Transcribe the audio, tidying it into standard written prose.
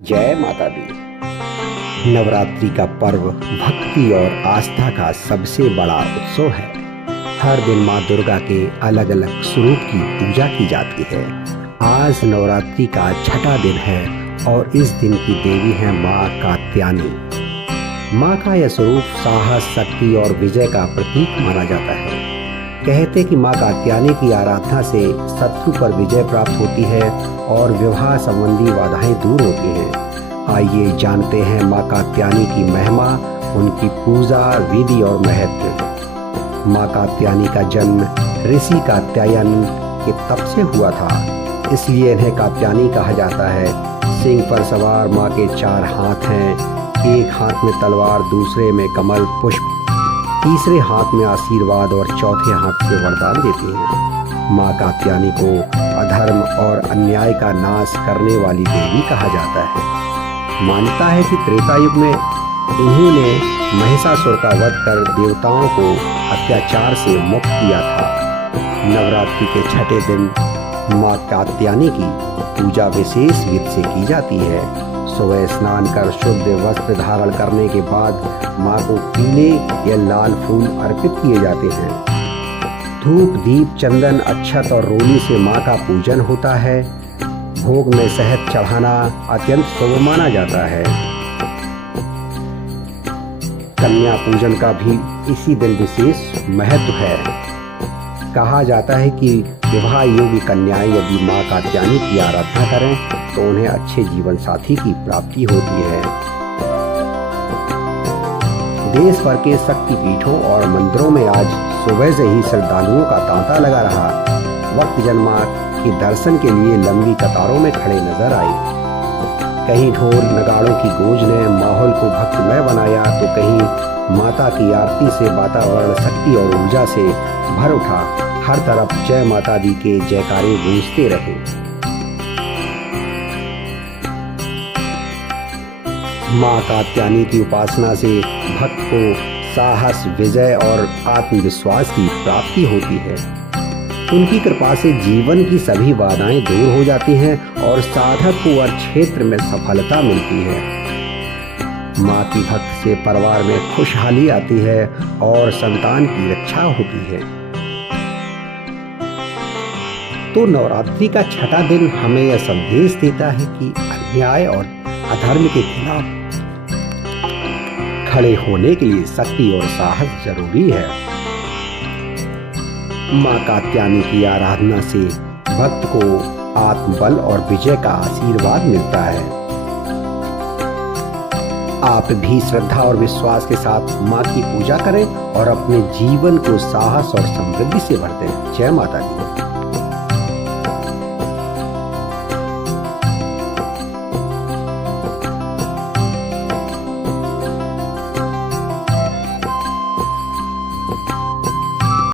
जय माता दी। नवरात्रि का पर्व भक्ति और आस्था का सबसे बड़ा उत्सव है। हर दिन माँ दुर्गा के अलग अलग स्वरूप की पूजा की जाती है। आज नवरात्रि का छठा दिन है और इस दिन की देवी है माँ कात्यायनी। माँ का यह स्वरूप साहस, शक्ति और विजय का प्रतीक माना जाता है। कहते कि माँ कात्यायनी की आराधना से शत्रु पर विजय प्राप्त होती है और विवाह संबंधी बाधाएं दूर होती हैं। आइए जानते हैं माँ कात्यायनी की महिमा, उनकी पूजा विधि और महत्व। माँ कात्यायनी का जन्म ऋषि कात्यायन के तप से हुआ था, इसलिए इन्हें कात्यायनी कहा जाता है। सिंह पर सवार माँ के 4 हाथ हैं, एक हाथ में तलवार, दूसरे में कमल पुष्प, तीसरे हाथ में आशीर्वाद और चौथे हाथ से वरदान देती हैं। माँ कात्यायनी को अधर्म और अन्याय का नाश करने वाली देवी कहा जाता है। मान्यता है कि त्रेता युग में इन्हीं ने महिषासुर का वध कर देवताओं को अत्याचार से मुक्त किया था। नवरात्रि के छठे दिन माँ कात्यायनी की पूजा विशेष विधि से की जाती है। सुबह स्नान कर शुद्ध वस्त्र धारण करने के बाद माँ को पीले या लाल फूल अर्पित किए जाते हैं। धूप, दीप, चंदन, अक्षत और रोली से माँ का पूजन होता है। भोग में शहद चढ़ाना अत्यंत शुभ माना जाता है। कन्या पूजन का भी इसी दिन विशेष महत्व है। कहा जाता है कि विवाह योग्य कन्याएं यदि माँ कात्यायनी की आराधना करें तो उन्हें अच्छे जीवन साथी की प्राप्ति होती है। देश भर के शक्ति पीठों और मंदिरों में आज सुबह से ही श्रद्धालुओं का तांता लगा रहा। भक्तजन माँ के दर्शन के लिए लंबी कतारों में खड़े नजर आए। कहीं ढोल नगाड़ों की गूंज ने माहौल को भक्तिमय बनाया तो कहीं माता की आरती से वातावरण शक्ति और ऊर्जा से भर उठा। हर तरफ जय माता दी के जयकारे गूंजते रहे। माँ कात्यायनी की उपासना से भक्त को साहस, विजय और आत्मविश्वास की प्राप्ति होती है। उनकी कृपा से जीवन की सभी बाधाएं दूर हो जाती हैं और साधक को हर क्षेत्र में सफलता मिलती है। माँ की भक्त से परिवार में खुशहाली आती है और संतान की रक्षा होती है। तो नवरात्रि का छठा दिन हमें यह संदेश देता है कि अन्याय और अधर्म के खिलाफ खड़े होने के लिए शक्ति और साहस जरूरी है। माँ कात्यायनी की आराधना से भक्त को आत्मबल और विजय का आशीर्वाद मिलता है। आप भी श्रद्धा और विश्वास के साथ माँ की पूजा करें और अपने जीवन को साहस और समृद्धि से भर दें। जय माता दी।